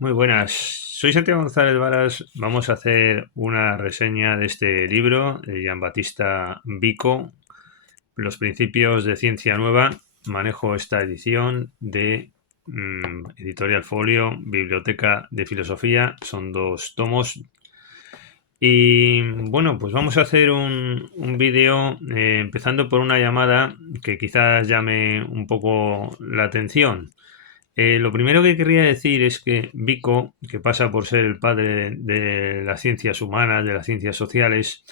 Muy buenas, soy Santiago González Varas. Vamos a hacer una reseña de este libro de Giambattista Vico, Los principios de ciencia nueva. Manejo esta edición de Editorial Folio, Biblioteca de Filosofía. Son 2 tomos. Y bueno, pues vamos a hacer un vídeo empezando por una llamada que quizás llame un poco la atención. Lo primero que querría decir es que Vico, que pasa por ser el padre de las ciencias humanas, de las ciencias sociales,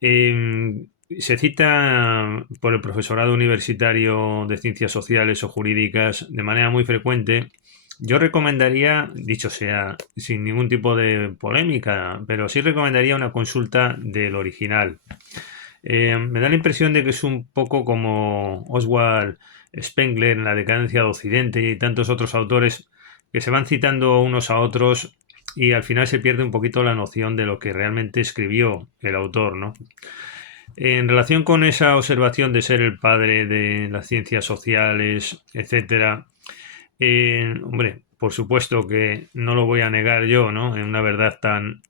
se cita por el profesorado universitario de ciencias sociales o jurídicas de manera muy frecuente. Yo recomendaría, dicho sea sin ningún tipo de polémica, pero sí recomendaría una consulta del original. Me da la impresión de que es un poco como Oswald Spengler en La decadencia de Occidente y tantos otros autores que se van citando unos a otros y al final se pierde un poquito la noción de lo que realmente escribió el autor, ¿no? En relación con esa observación de ser el padre de las ciencias sociales, etcétera, hombre, por supuesto que no lo voy a negar yo, ¿no? En una verdad tan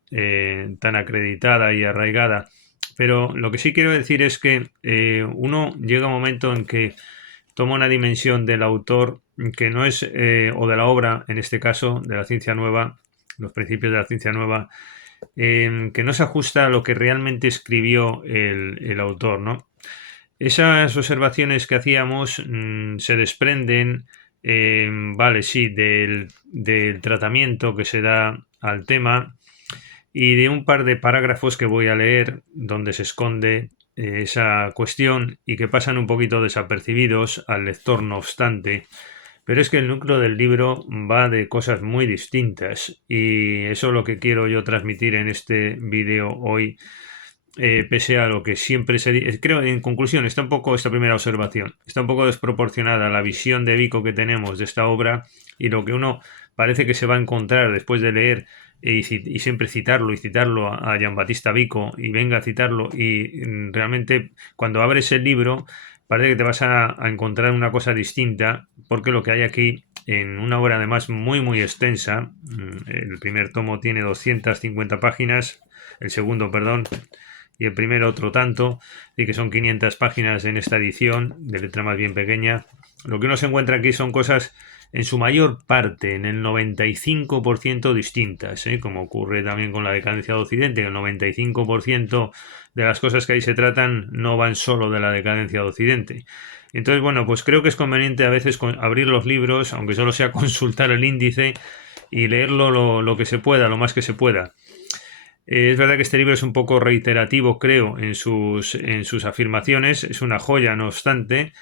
acreditada y arraigada. Pero lo que sí quiero decir es que uno llega a un momento en que toma una dimensión del autor que no es, o de la obra, en este caso, de la ciencia nueva, los principios de la ciencia nueva, que no se ajusta a lo que realmente escribió el autor, ¿no? Esas observaciones que hacíamos se desprenden, vale, sí, del tratamiento que se da al tema y de un par de parágrafos que voy a leer donde se esconde esa cuestión y que pasan un poquito desapercibidos al lector, no obstante. Pero es que el núcleo del libro va de cosas muy distintas y eso es lo que quiero yo transmitir en este vídeo hoy, pese a lo que siempre se dice. Creo, en conclusión, está un poco esta primera observación, está un poco desproporcionada la visión de Vico que tenemos de esta obra y lo que uno parece que se va a encontrar después de leer y siempre citarlo a Giambattista Vico y venga a citarlo y realmente cuando abres el libro parece que te vas a encontrar una cosa distinta porque lo que hay aquí en una obra además muy muy extensa, el primer tomo tiene 250 páginas, el segundo, perdón, y el primero otro tanto, y que son 500 páginas en esta edición, de letra más bien pequeña. Lo que uno se encuentra aquí son cosas en su mayor parte, en el 95% distintas, como ocurre también con la decadencia de Occidente, que el 95% de las cosas que ahí se tratan no van solo de la decadencia de Occidente. Entonces, bueno, pues creo que es conveniente a veces abrir los libros, aunque solo sea consultar el índice y leerlo lo que se pueda, lo más que se pueda. Es verdad que este libro es un poco reiterativo, creo, en sus afirmaciones. Es una joya, no obstante,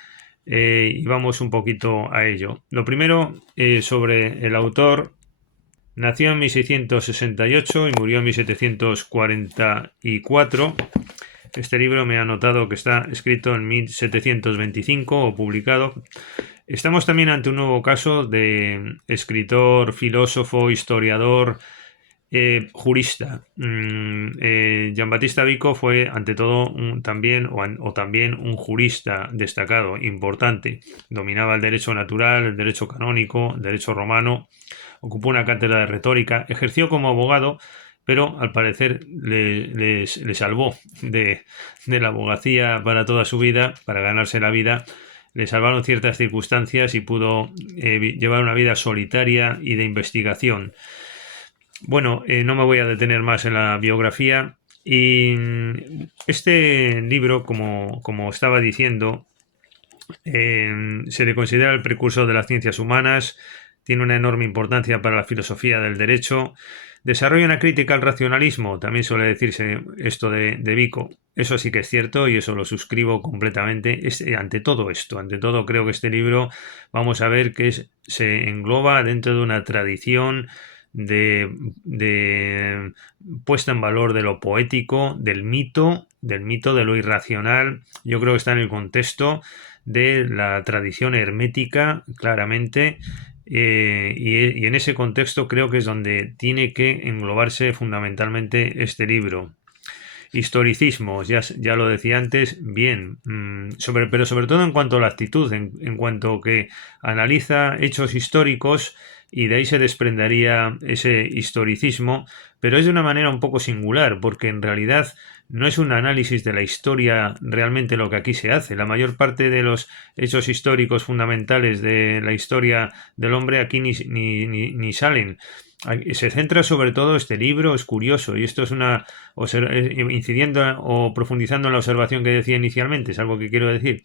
y vamos un poquito a ello. Lo primero, sobre el autor. Nació en 1668 y murió en 1744. Este libro me ha notado que está escrito en 1725 o publicado. Estamos también ante un nuevo caso de escritor, filósofo, historiador, jurista. Giambattista Vico fue ante todo también un jurista destacado, importante. Dominaba el derecho natural, el derecho canónico, el derecho romano. Ocupó una cátedra de retórica. Ejerció como abogado, pero al parecer le salvó de la abogacía para toda su vida, para ganarse la vida. Le salvaron ciertas circunstancias y pudo llevar una vida solitaria y de investigación. Bueno, no me voy a detener más en la biografía. Y este libro, como estaba diciendo, se le considera el precursor de las ciencias humanas, tiene una enorme importancia para la filosofía del derecho, desarrolla una crítica al racionalismo, también suele decirse esto de Vico. Eso sí que es cierto y eso lo suscribo completamente. Ante todo esto, ante todo creo que este libro vamos a ver que se engloba dentro de una tradición de puesta en valor de lo poético, del mito de lo irracional. Yo creo que está en el contexto de la tradición hermética, claramente, y en ese contexto creo que es donde tiene que englobarse fundamentalmente este libro. Historicismo, ya lo decía antes, bien, pero sobre todo en cuanto a la actitud, en cuanto que analiza hechos históricos y de ahí se desprendería ese historicismo, pero es de una manera un poco singular, porque en realidad no es un análisis de la historia realmente lo que aquí se hace. La mayor parte de los hechos históricos fundamentales de la historia del hombre aquí ni salen. Se centra sobre todo este libro, es curioso, y esto es una incidiendo o profundizando en la observación que decía inicialmente, es algo que quiero decir.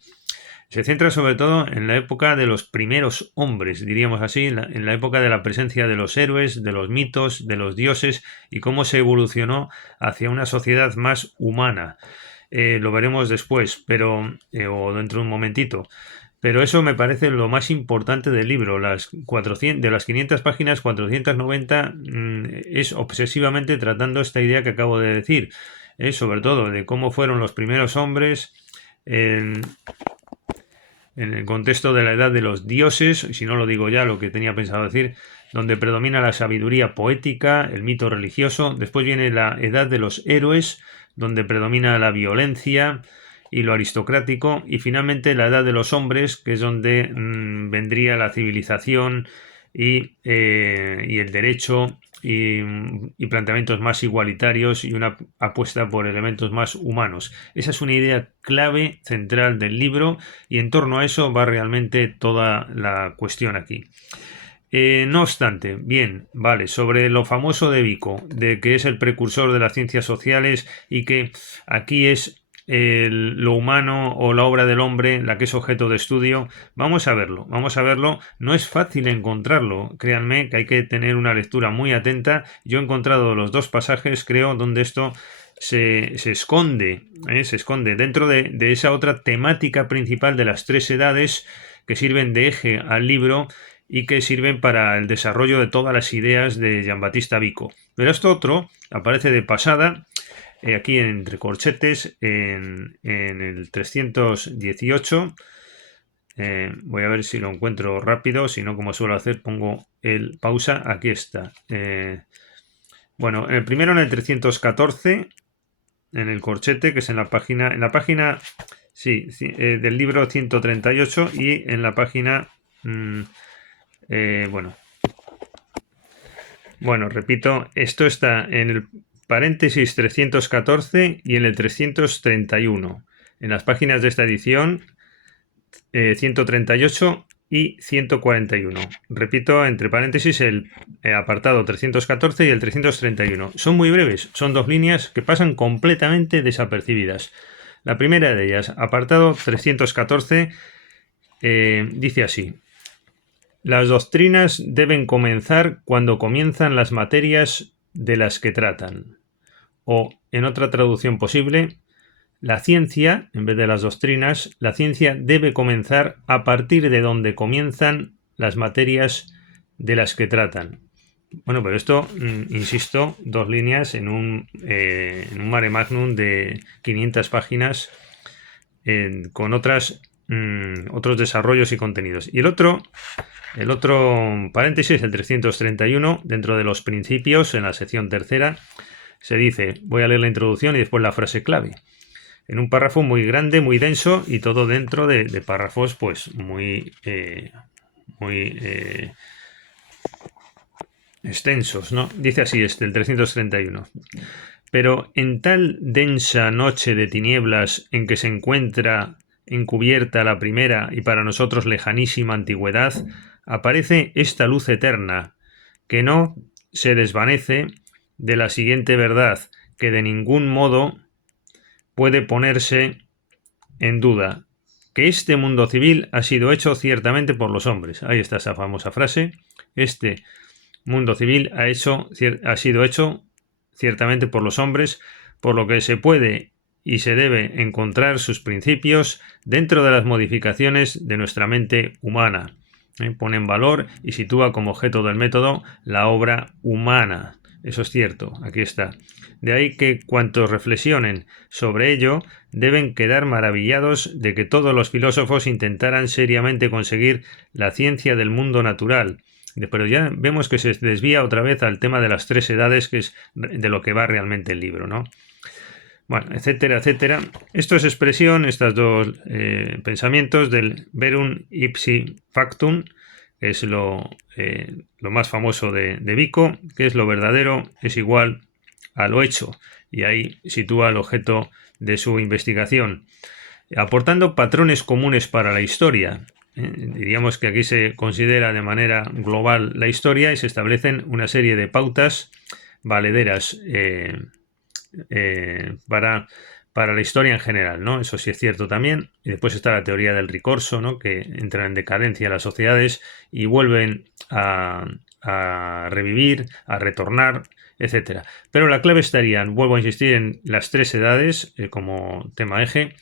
Se centra sobre todo en la época de los primeros hombres, diríamos así, en la época de la presencia de los héroes, de los mitos, de los dioses y cómo se evolucionó hacia una sociedad más humana. Lo veremos después, pero o dentro de un momentito. Pero eso me parece lo más importante del libro. De las 500 páginas, 490 es obsesivamente tratando esta idea que acabo de decir, sobre todo de cómo fueron los primeros hombres en el contexto de la edad de los dioses, si no lo digo ya, lo que tenía pensado decir, donde predomina la sabiduría poética, el mito religioso. Después viene la edad de los héroes, donde predomina la violencia y lo aristocrático, y finalmente la edad de los hombres, que es donde vendría la civilización y el derecho y planteamientos más igualitarios y una apuesta por elementos más humanos. Esa es una idea clave central del libro y en torno a eso va realmente toda la cuestión aquí. No obstante, bien, vale, sobre lo famoso de Vico, de que es el precursor de las ciencias sociales y que aquí es lo humano o la obra del hombre la que es objeto de estudio, vamos a verlo. No es fácil encontrarlo, créanme que hay que tener una lectura muy atenta. Yo he encontrado los dos pasajes, creo, donde esto se esconde dentro de esa otra temática principal de las tres edades que sirven de eje al libro y que sirven para el desarrollo de todas las ideas de Giambattista Vico. Pero esto otro aparece de pasada, aquí entre corchetes, en el 318. Voy a ver si lo encuentro rápido, si no, como suelo hacer, pongo el pausa. Aquí está. Bueno, el primero en el 314, en el corchete, que es en la página del libro 138 y en la página... Bueno, repito, esto está en el paréntesis 314 y en el 331. En las páginas de esta edición, 138 y 141. Repito, entre paréntesis, el apartado 314 y el 331. Son muy breves, son dos líneas que pasan completamente desapercibidas. La primera de ellas, apartado 314, dice así: las doctrinas deben comenzar cuando comienzan las materias de las que tratan. O, en otra traducción posible, la ciencia, en vez de las doctrinas, la ciencia debe comenzar a partir de donde comienzan las materias de las que tratan. Bueno, pero esto, insisto, dos líneas en un mare magnum de 500 páginas con otros desarrollos y contenidos. Y el otro paréntesis, el 331, dentro de los principios, en la sección tercera, se dice, voy a leer la introducción y después la frase clave, en un párrafo muy grande, muy denso y todo dentro de párrafos pues muy extensos, ¿no? Dice así el 331. Pero en tal densa noche de tinieblas en que se encuentra encubierta la primera y para nosotros lejanísima antigüedad, aparece esta luz eterna, que no se desvanece de la siguiente verdad, que de ningún modo puede ponerse en duda, que este mundo civil ha sido hecho ciertamente por los hombres. Ahí está esa famosa frase. Este mundo civil ha sido hecho ciertamente por los hombres, por lo que se puede y se debe encontrar sus principios dentro de las modificaciones de nuestra mente humana. Pone en valor y sitúa como objeto del método la obra humana. Eso es cierto, aquí está. De ahí que cuantos reflexionen sobre ello deben quedar maravillados de que todos los filósofos intentaran seriamente conseguir la ciencia del mundo natural. Pero ya vemos que se desvía otra vez al tema de las tres edades, que es de lo que va realmente el libro, ¿no? Bueno, etcétera, etcétera. Esto es expresión, estos dos pensamientos del verum ipsi factum, que es lo más famoso de Vico, que es lo verdadero es igual a lo hecho, y ahí sitúa el objeto de su investigación, aportando patrones comunes para la historia. Diríamos que aquí se considera de manera global la historia y se establecen una serie de pautas valederas para la historia en general, ¿no? Eso sí es cierto también. Y después está la teoría del ricorso, ¿no? Que entra en decadencia las sociedades y vuelven a revivir, a retornar, etcétera. Pero la clave estaría, vuelvo a insistir, en las tres edades como tema eje.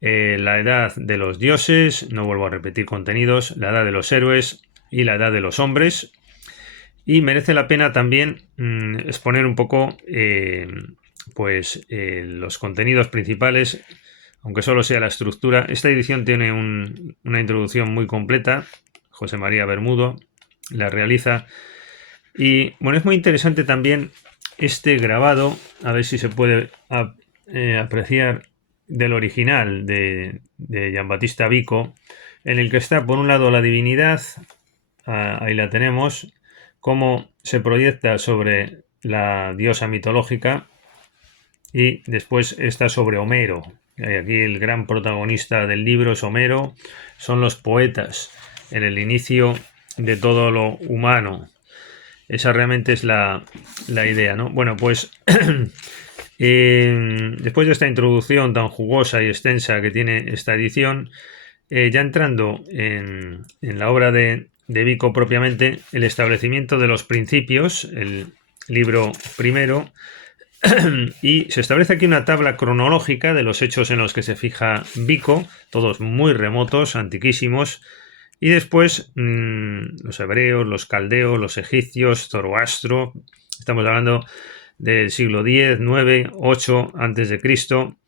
La edad de los dioses, no vuelvo a repetir contenidos, la edad de los héroes y la edad de los hombres. Y merece la pena también exponer un poco los contenidos principales, aunque solo sea la estructura. Esta edición tiene una introducción muy completa. José María Bermudo la realiza. Y bueno, es muy interesante también este grabado, a ver si se puede apreciar, del original de Gian Battista Vico, en el que está por un lado la divinidad, ahí la tenemos, cómo se proyecta sobre la diosa mitológica, y después está sobre Homero. Aquí el gran protagonista del libro es Homero, son los poetas en el inicio de todo lo humano. Esa realmente es la idea, ¿no? Bueno, pues después de esta introducción tan jugosa y extensa que tiene esta edición, ya entrando en la obra de Vico propiamente, el establecimiento de los principios, el libro primero, y se establece aquí una tabla cronológica de los hechos en los que se fija Vico, todos muy remotos, antiquísimos, y después los hebreos, los caldeos, los egipcios, Zoroastro, estamos hablando del siglo X, IX, 8 antes de Cristo,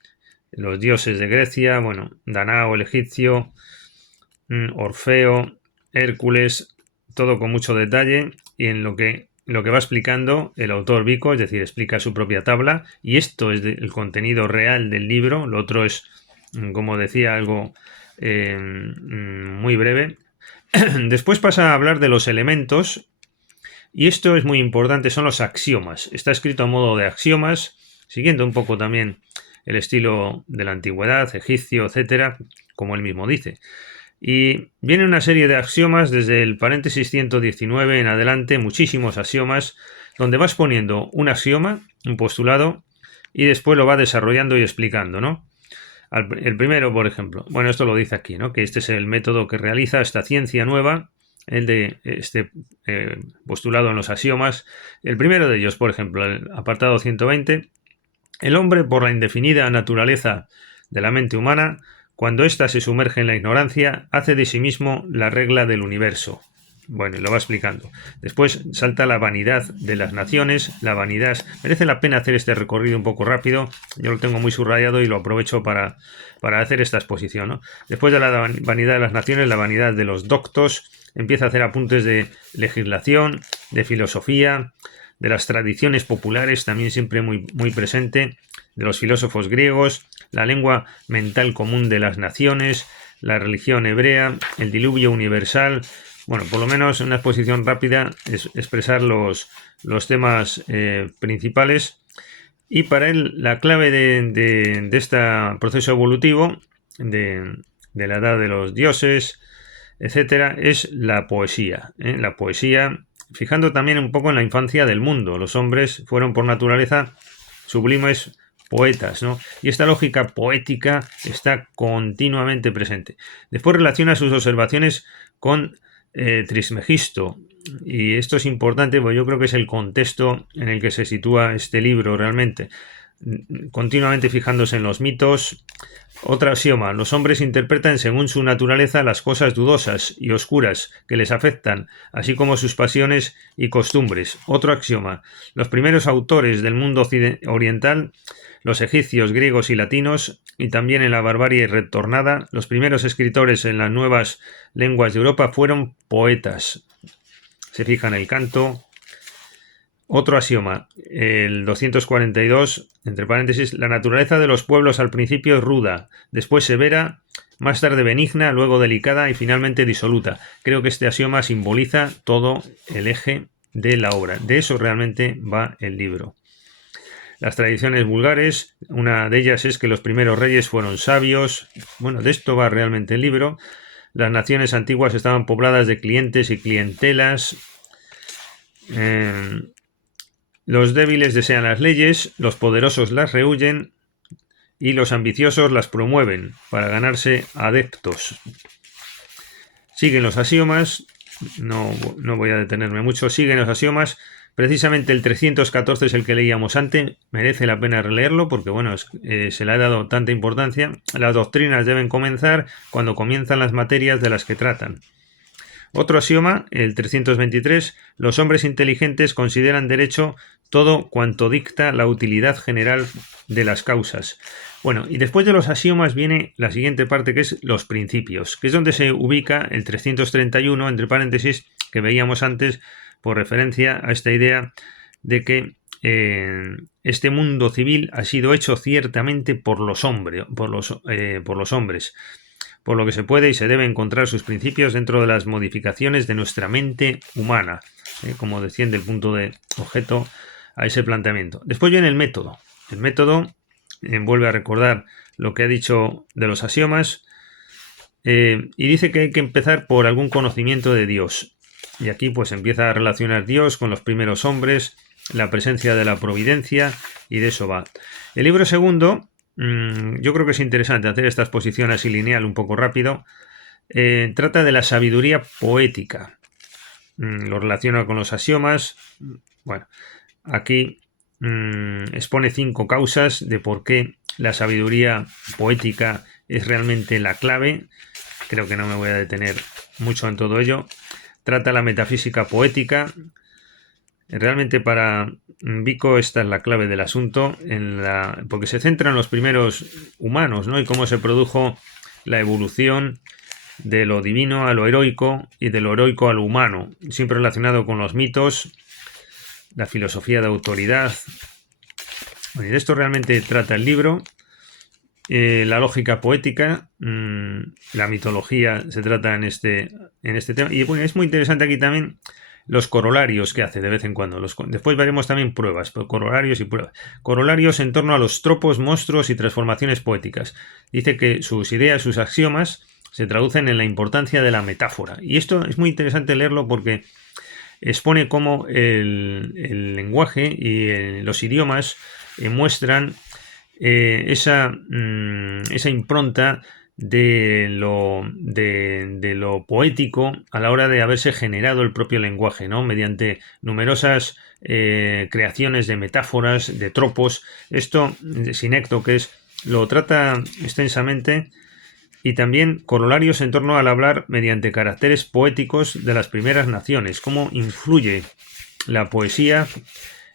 los dioses de Grecia, bueno, Danao el egipcio, Orfeo, Hércules, todo con mucho detalle, y en lo que va explicando el autor Vico, es decir, explica su propia tabla, y esto es el contenido real del libro, lo otro es, como decía, algo muy breve. Después pasa a hablar de los elementos, y esto es muy importante, son los axiomas. Está escrito a modo de axiomas, siguiendo un poco también el estilo de la antigüedad, egipcio, etcétera, como él mismo dice. Y viene una serie de axiomas desde el paréntesis 119 en adelante, muchísimos axiomas, donde vas poniendo un axioma, un postulado, y después lo va desarrollando y explicando, ¿no? El primero, por ejemplo, bueno, esto lo dice aquí, ¿no? Que este es el método que realiza esta ciencia nueva, el de este postulado en los axiomas. El primero de ellos, por ejemplo, el apartado 120, el hombre, por la indefinida naturaleza de la mente humana, cuando ésta se sumerge en la ignorancia, hace de sí mismo la regla del universo. Bueno, y lo va explicando. Después salta la vanidad de las naciones, la vanidad. Merece la pena hacer este recorrido un poco rápido. Yo lo tengo muy subrayado y lo aprovecho para hacer esta exposición, ¿no? Después de la vanidad de las naciones, la vanidad de los doctos. Empieza a hacer apuntes de legislación, de filosofía, de las tradiciones populares, también siempre muy, muy presente, de los filósofos griegos, la lengua mental común de las naciones, la religión hebrea, el diluvio universal. Bueno, por lo menos una exposición rápida es expresar los temas principales. Y para él la clave de este proceso evolutivo, de la edad de los dioses, etcétera, es la poesía. La poesía, fijando también un poco en la infancia del mundo. Los hombres fueron por naturaleza sublimes poetas, ¿no? Y esta lógica poética está continuamente presente. Después relaciona sus observaciones con Trismegisto, y esto es importante porque yo creo que es el contexto en el que se sitúa este libro realmente, continuamente fijándose en los mitos. Otro axioma: los hombres interpretan según su naturaleza las cosas dudosas y oscuras que les afectan, así como sus pasiones y costumbres. Otro axioma: los primeros autores del mundo oriental, los egipcios, griegos y latinos, y también en la barbarie retornada, los primeros escritores en las nuevas lenguas de Europa fueron poetas. Se fija en el canto. Otro axioma, el 242, entre paréntesis: la naturaleza de los pueblos al principio es ruda, después severa más tarde benigna, luego delicada y finalmente disoluta. Creo que este axioma simboliza todo el eje de la obra. De eso realmente va el libro. Las tradiciones vulgares, una de ellas es que los primeros reyes fueron sabios. Bueno, de esto va realmente el libro. Las naciones antiguas estaban pobladas de clientes y clientelas. Los débiles desean las leyes, los poderosos las rehuyen y los ambiciosos las promueven para ganarse adeptos. Siguen los axiomas, no voy a detenerme mucho, siguen los axiomas. Precisamente el 314 es el que leíamos antes, merece la pena releerlo porque bueno, se le ha dado tanta importancia. Las doctrinas deben comenzar cuando comienzan las materias de las que tratan. Otro axioma, el 323, los hombres inteligentes consideran derecho todo cuanto dicta la utilidad general de las causas. Bueno, y después de los axiomas viene la siguiente parte que es los principios, que es donde se ubica el 331, entre paréntesis, que veíamos antes por referencia a esta idea de que este mundo civil ha sido hecho ciertamente por los hombres, por lo que se puede y se debe encontrar sus principios dentro de las modificaciones de nuestra mente humana, como desciende el punto de objeto a ese planteamiento. Después viene el método. El método vuelve a recordar lo que ha dicho de los axiomas y dice que hay que empezar por algún conocimiento de Dios. Y aquí pues empieza a relacionar Dios con los primeros hombres, la presencia de la providencia, y de eso va. El libro segundo, yo creo que es interesante hacer esta exposición así lineal un poco rápido. Trata de la sabiduría poética. Lo relaciona con los axiomas. Bueno, aquí expone 5 causas de por qué la sabiduría poética es realmente la clave. Creo que no me voy a detener mucho en todo ello. Trata la metafísica poética. Realmente para Vico esta es la clave del asunto, porque se centra en los primeros humanos, ¿no? Y cómo se produjo la evolución de lo divino a lo heroico y de lo heroico a lo humano, siempre relacionado con los mitos, la filosofía de autoridad. Y de esto realmente trata el libro. La lógica poética, la mitología se trata en este tema. Y bueno, es muy interesante aquí también los corolarios que hace de vez en cuando. Después veremos también pruebas, corolarios y pruebas. Corolarios en torno a los tropos, monstruos y transformaciones poéticas. Dice que sus ideas, sus axiomas, se traducen en la importancia de la metáfora. Y esto es muy interesante leerlo porque expone cómo el lenguaje y los idiomas muestran esa impronta de lo poético a la hora de haberse generado el propio lenguaje, ¿no? Mediante numerosas creaciones de metáforas, de tropos. Esto, Sinecdoques lo trata extensamente, y también corolarios en torno al hablar mediante caracteres poéticos de las primeras naciones, cómo influye la poesía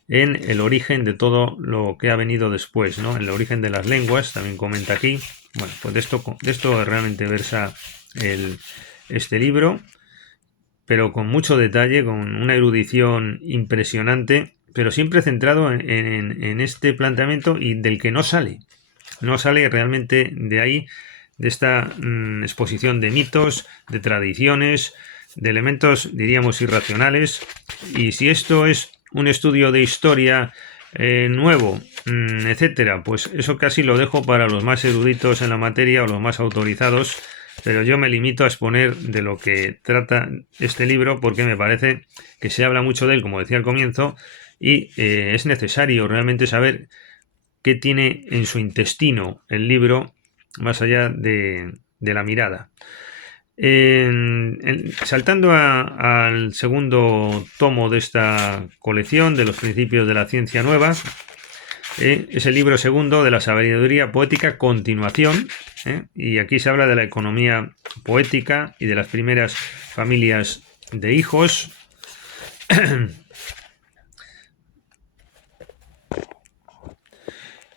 en el origen de todo lo que ha venido después, ¿no? En el origen de las lenguas, también comenta aquí. Bueno, pues de esto realmente versa este libro, pero con mucho detalle, con una erudición impresionante, pero siempre centrado en este planteamiento y del que no sale realmente de ahí, de esta exposición de mitos, de tradiciones, de elementos, diríamos, irracionales. Y si esto es un estudio de historia nuevo, etcétera, pues eso casi lo dejo para los más eruditos en la materia o los más autorizados, pero yo me limito a exponer de lo que trata este libro porque me parece que se habla mucho de él, como decía al comienzo, y es necesario realmente saber qué tiene en su intestino el libro, más allá de la mirada. Saltando al segundo tomo de esta colección de los principios de la ciencia nueva, es el libro segundo de la sabiduría poética, continuación, y aquí se habla de la economía poética y de las primeras familias de hijos.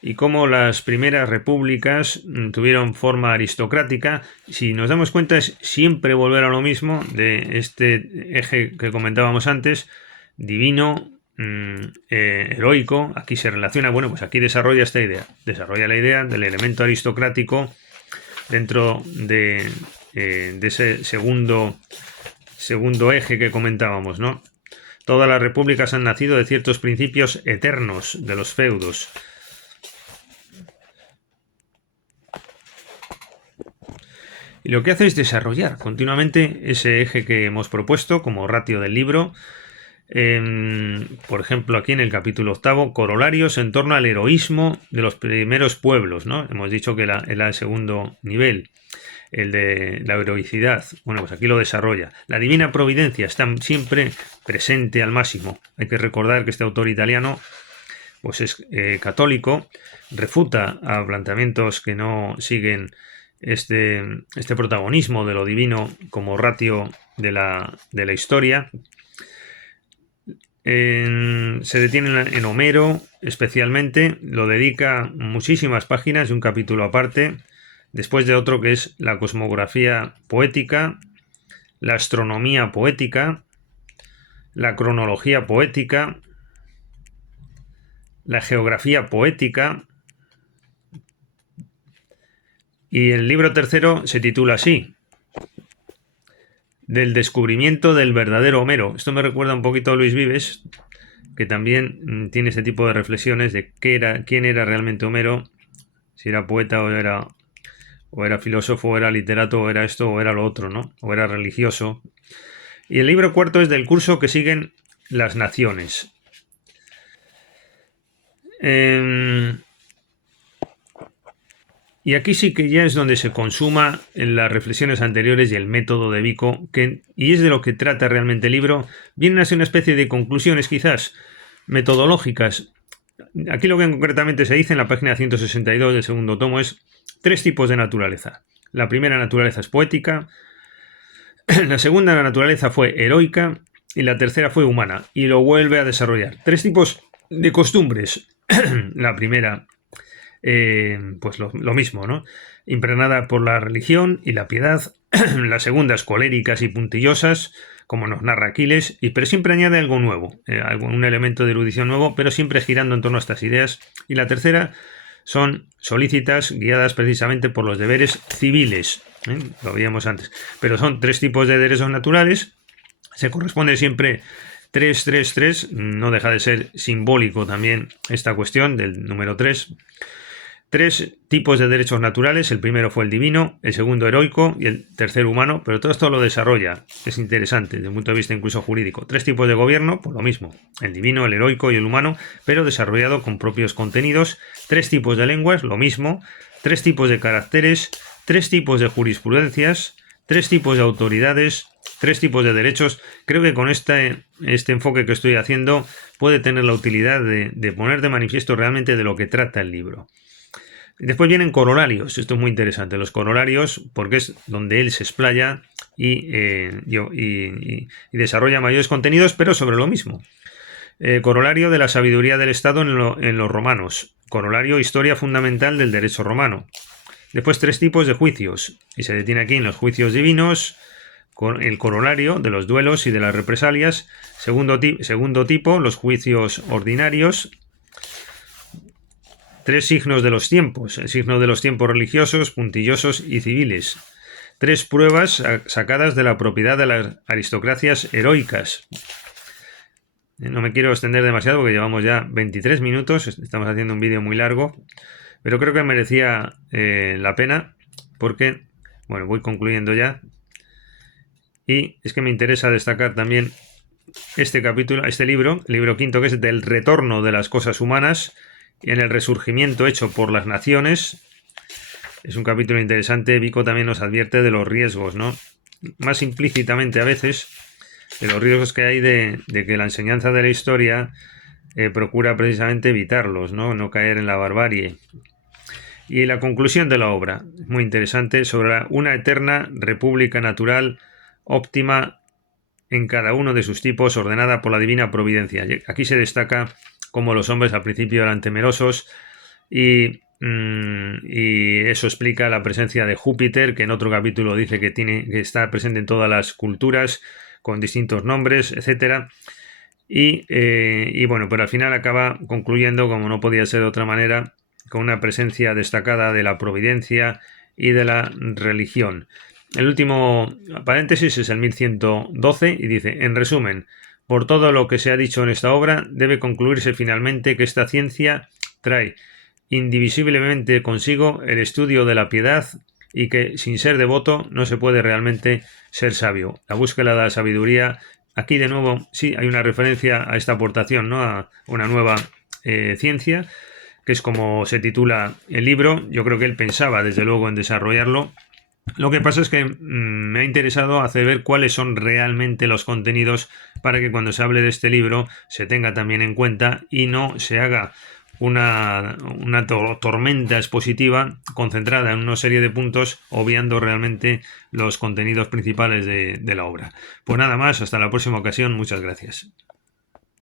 Y cómo las primeras repúblicas tuvieron forma aristocrática. Si nos damos cuenta, es siempre volver a lo mismo de este eje que comentábamos antes, divino, heroico. Aquí se relaciona, bueno, pues aquí desarrolla esta idea, desarrolla la idea del elemento aristocrático dentro de ese segundo eje que comentábamos, ¿no? Todas las repúblicas han nacido de ciertos principios eternos de los feudos. Y lo que hace es desarrollar continuamente ese eje que hemos propuesto como ratio del libro. Por ejemplo, aquí en el capítulo 8, corolarios en torno al heroísmo de los primeros pueblos, ¿no? Hemos dicho que era el segundo nivel, el de la heroicidad. Bueno, pues aquí lo desarrolla. La divina providencia está siempre presente al máximo. Hay que recordar que este autor italiano pues es católico, refuta a planteamientos que no siguen este protagonismo de lo divino como ratio de la historia. Se detiene en Homero especialmente, lo dedica muchísimas páginas y un capítulo aparte, después de otro que es la cosmografía poética, la astronomía poética, la cronología poética, la geografía poética, y el libro tercero se titula así: Del descubrimiento del verdadero Homero. Esto me recuerda un poquito a Luis Vives, que también tiene este tipo de reflexiones de quién era realmente Homero, si era poeta o era filósofo, o era literato, o era esto, o era lo otro, ¿no? O era religioso. Y el libro cuarto es del curso que siguen las naciones. Y aquí sí que ya es donde se consuma en las reflexiones anteriores y el método de Vico, y es de lo que trata realmente el libro. Vienen a ser una especie de conclusiones quizás metodológicas. Aquí lo que concretamente se dice en la página 162 del segundo tomo es 3 tipos de naturaleza. La primera naturaleza es poética, la segunda la naturaleza fue heroica y la tercera fue humana, y lo vuelve a desarrollar. 3 tipos de costumbres. La primera, pues lo mismo, ¿no? Impregnada por la religión y la piedad. Las segundas, coléricas y puntillosas, como nos narra Aquiles, pero siempre añade algo nuevo, un elemento de erudición nuevo, pero siempre girando en torno a estas ideas. Y la tercera son solícitas, guiadas precisamente por los deberes civiles, lo veíamos antes. Pero son 3 tipos de derechos naturales, se corresponde siempre 3, 3, 3, no deja de ser simbólico también esta cuestión del número 3. 3 tipos de derechos naturales, el primero fue el divino, el segundo heroico y el tercero humano, pero todo esto lo desarrolla, es interesante desde un punto de vista incluso jurídico. 3 tipos de gobierno, pues lo mismo, el divino, el heroico y el humano, pero desarrollado con propios contenidos. 3 tipos de lenguas, lo mismo. 3 tipos de caracteres, 3 tipos de jurisprudencias, 3 tipos de autoridades, 3 tipos de derechos. Creo que con este enfoque que estoy haciendo puede tener la utilidad de poner de manifiesto realmente de lo que trata el libro. Después vienen corolarios, esto es muy interesante, los corolarios, porque es donde él se explaya y desarrolla mayores contenidos, pero sobre lo mismo. Corolario de la sabiduría del Estado en los romanos, corolario historia fundamental del derecho romano. Después 3 tipos de juicios, y se detiene aquí en los juicios divinos, con el corolario de los duelos y de las represalias. Segundo tipo, los juicios ordinarios. 3 signos de los tiempos, el signo de los tiempos religiosos, puntillosos y civiles. 3 pruebas sacadas de la propiedad de las aristocracias heroicas. No me quiero extender demasiado porque llevamos ya 23 minutos, estamos haciendo un vídeo muy largo, pero creo que merecía la pena porque, bueno, voy concluyendo ya. Y es que me interesa destacar también este capítulo, este libro, el libro quinto, que es del retorno de las cosas humanas en el resurgimiento hecho por las naciones. Es un capítulo interesante. Vico también nos advierte de los riesgos, ¿no? Más implícitamente a veces, de los riesgos que hay de que la enseñanza de la historia procura precisamente evitarlos, ¿no? No caer en la barbarie. Y la conclusión de la obra, muy interesante, sobre una eterna república natural óptima en cada uno de sus tipos, ordenada por la divina providencia. Aquí se destaca cómo los hombres al principio eran temerosos y eso explica la presencia de Júpiter, que en otro capítulo dice que está presente en todas las culturas con distintos nombres, etc. Y bueno, pero al final acaba concluyendo, como no podía ser de otra manera, con una presencia destacada de la providencia y de la religión. El último paréntesis es el 1112 y dice, en resumen, por todo lo que se ha dicho en esta obra, debe concluirse finalmente que esta ciencia trae indivisiblemente consigo el estudio de la piedad y que sin ser devoto no se puede realmente ser sabio. La búsqueda de la sabiduría, aquí de nuevo sí hay una referencia a esta aportación, ¿no? A una nueva ciencia, que es como se titula el libro. Yo creo que él pensaba desde luego en desarrollarlo. Lo que pasa es que me ha interesado hacer ver cuáles son realmente los contenidos para que cuando se hable de este libro se tenga también en cuenta y no se haga una tormenta expositiva concentrada en una serie de puntos, obviando realmente los contenidos principales de la obra. Pues nada más, hasta la próxima ocasión, muchas gracias.